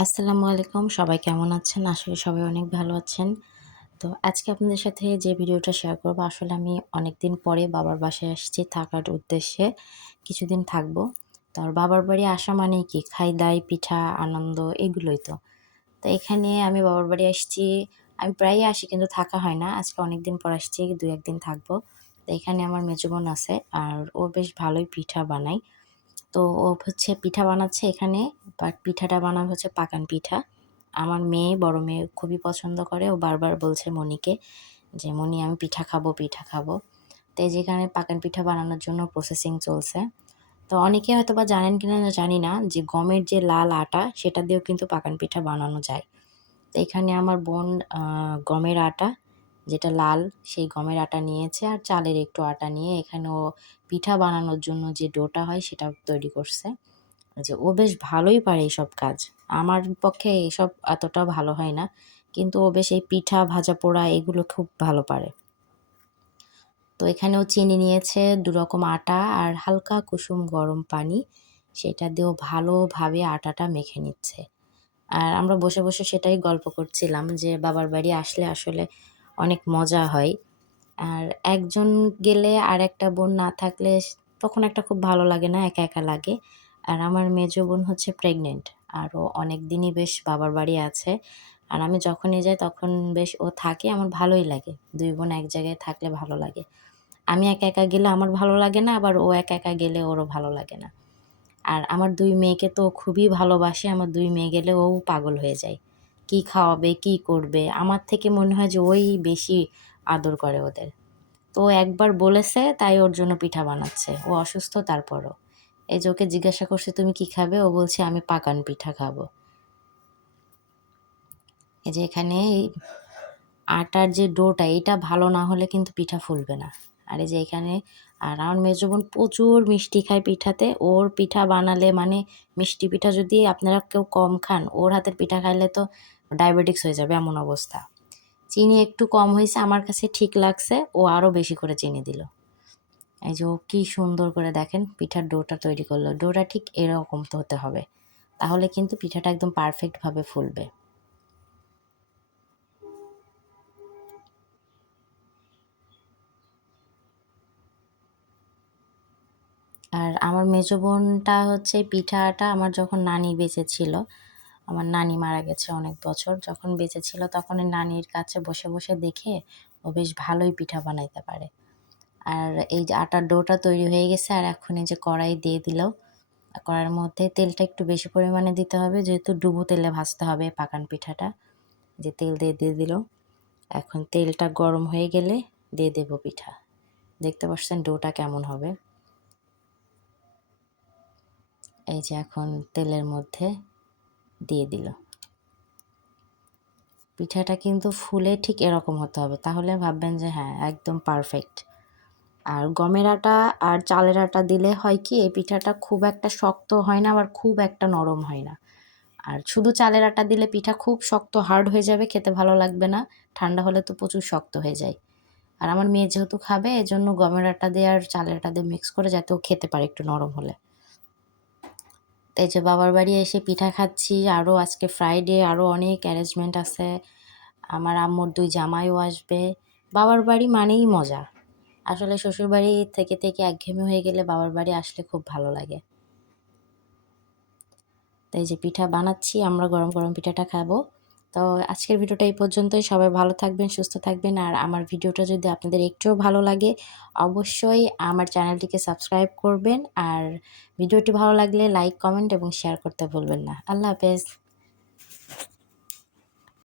আসসালামু আলাইকুম। সবাই কেমন আছেন? আশা করি সবাই অনেক ভালো আছেন। তো আজকে আপনাদের সাথে যে ভিডিওটা শেয়ার করব, আসলে আমি অনেকদিন পরে বাবার বাসায় আসছি থাকার উদ্দেশ্যে। কিছুদিন থাকবো। তো আর বাবার বাড়ি আসা মানেই কি খাই-দাই, পিঠা, আনন্দ এগুলোই তো। তো এখানে আমি বাবার বাড়ি আসছি। আমি প্রায়ই আসি কিন্তু থাকা হয় না। আজকে অনেকদিন পর আসছি, ২-১ দিন থাকবো। তো এখানে আমার মেজো বোন আছে। আর ও বেশ ভালোই পিঠা বানায়। তো ও হচ্ছে পিঠা বানাচ্ছে এখানে। বাট পিঠাটা বানাবে হচ্ছে পাকান পিঠা। আমার মেয়ে, বড় মেয়ে খুবই পছন্দ করে। ও বারবার বলছে মনিকে যে, "মনি আমি পিঠা খাবো, পিঠা খাবো।" তো এই যেখানে পাকান পিঠা বানানোর জন্য প্রসেসিং চলছে। তো অনেকে হয়তোবা জানেন কিনা জানি না যে গমের যে লাল আটা সেটা দিয়েও কিন্তু পাকান পিঠা বানানো যায়। তো এখানে আমার বোন আ গমের আটা যেটা লাল সেই গমের আটা নিয়েছে আর চালের একটু আটা নিয়ে এখানে ও পিঠা বানানোর জন্য যে ডোটা হয় সেটা তৈরি করছে। যে ও বেশ ভালোই পারে এইসব কাজ। আমার পক্ষে এসব এতটা ভালো হয় না। কিন্তু ও বেশ এই পিঠা, ভাজা-পোড়া এগুলো খুব ভালো পারে। তো এখানেও চিনি নিয়েছে, ২ রকম আটা আর হালকা কুসুম গরম পানি। সেটা দিয়েও ভালোভাবে আটাটা মেখে নিচ্ছে। আর আমরা বসে, বসে সেটাই গল্প করছিলাম যে বাবার বাড়ি আসলে আসলে অনেক মজা হয়। আর একজন গেলে আরেকটা বোন না থাকলে তখন একটা খুব ভালো লাগে না, একা, একা লাগে। আর আমার মেজো বোন হচ্ছে প্রেগনেন্ট। আর ও অনেকদিনই বেশ বাবার বাড়ি আছে। আর আমি যখনই যাই তখন বেশ ও থাকে, আমার ভালোই লাগে। ২ বোন এক জায়গায় থাকলে ভালো লাগে। আমি একা, একা গেলে আমার ভালো লাগে না, আবার ও একা, একা গেলে ওরও ভালো লাগে না। আর আমার ২ মেয়েকে তো ও খুবই ভালোবাসে। আমার ২ মেয়ে গেলে ও পাগল হয়ে যায়। কি খাওয়াবে, কি করবে? আমার থেকে মনে হয় যে ওই বেশি আদর করে ওদের। তো ও একবার বলেছে তাই ওর জন্য পিঠা বানাচ্ছে। ও অসুস্থ তারপরও। এই যে ওকে জিজ্ঞাসা করছি, "তুমি কি খাবে?" ও বলছে, "আমি পাকান পিঠা খাবো।" এই যে এখানে এই আটার যে ডোটা এটা ভালো না হলে কিন্তু পিঠা ফুলবে না। আর এই যে এখানে আর আমার মেজো বোন প্রচুর মিষ্টি খায় পিঠাতে। ওর পিঠা বানালে মানে মিষ্টি পিঠা যদি আপনারা কেউ কম খান, ওর হাতের পিঠা খাইলে তো ডায়াবেটিকস হয়ে যাবে এমন অবস্থা। চিনি একটু কম হইছে আমার কাছে ঠিক লাগছে। ও আরো বেশি করে চিনি দিল। এই যে ও কি সুন্দর করে দেখেন পিঠার ডোটা তৈরি করলো। ডোটা ঠিক এরকম তো হতে হবে। তাহলে কিন্তু পিঠাটা একদম পারফেক্ট ভাবে ফুলবে। আর আমার মেজো বোনটা হচ্ছে পিঠাটা আমার যখন নানি বেঁচে ছিল, আমার নানি মারা গেছে অনেক বছর। যখন বেঁচে ছিল তখন ওই নানির কাছে বসে, বসে দেখে ও বেশ ভালোই পিঠা বানাইতে পারে। আর এই যে আটার ডোটা তৈরি হয়ে গেছে আর এখন এই যে কড়াই দিয়ে দিল। কড়াইয়ের মধ্যে তেলটা একটু বেশি পরিমাণে দিতে হবে যেহেতু ডুবো তেলে ভাজতে হবে পাকান পিঠাটা। যে তেল দিয়ে দিল। এখন তেলটা গরম হয়ে গেলে দিয়ে দেব পিঠা। দেখতে পাচ্ছেন ডোটা কেমন হবে। এই যে এখন তেলের মধ্যে দিয়ে দিল। পিঠাটা কিন্তু ফুলে ঠিক এরকম হতে হবে। তাহলে ভাববেন যে হ্যাঁ, একদম পারফেক্ট। আর গমের আটা আর চালের আটা দিলে হয় কি এই পিঠাটা খুব একটা শক্ত হয় না আবার খুব একটা নরম হয় না। আর শুধু চালের আটা দিলে পিঠা খুব শক্ত হার্ড হয়ে যাবে, খেতে ভালো লাগবে না। ঠান্ডা হলে তো প্রচুর শক্ত হয়ে যায়। আর আমার মেয়ে যেহেতু খাবে এজন্য গমের আটা দিয়ে আর চালের আটা দিয়ে মিক্স করে যাতে ও খেতে পারে একটু নরম হলে। এই যে বাবার বাড়ি এসে পিঠা খাচ্ছি। আরও আজকে ফ্রাইডে আরও অনেক অ্যারেঞ্জমেন্ট আছে। আমার আম্মুর ২ জামাইও আসবে। বাবার বাড়ি মানেই মজা। আসলে শ্বশুরবাড়ি থেকে একঘেয়েমি হয়ে গেলে বাবার বাড়ি আসলে খুব ভালো লাগে। তো এই যে পিঠা বানাচ্ছি, আমরা গরম, গরম পিঠাটা খাবো। তো আজকের ভিডিওটা এই পর্যন্তই। সবাই ভালো থাকবেন, সুস্থ থাকবেন। আর আমার ভিডিওটা যদি আপনাদের একটুও ভালো লাগে, অবশ্যই আমার চ্যানেলটিকে সাবস্ক্রাইব করবেন। আর ভিডিওটি ভালো লাগলে লাইক, কমেন্ট এবং শেয়ার করতে ভুলবেন না। আল্লাহ হাফেজ।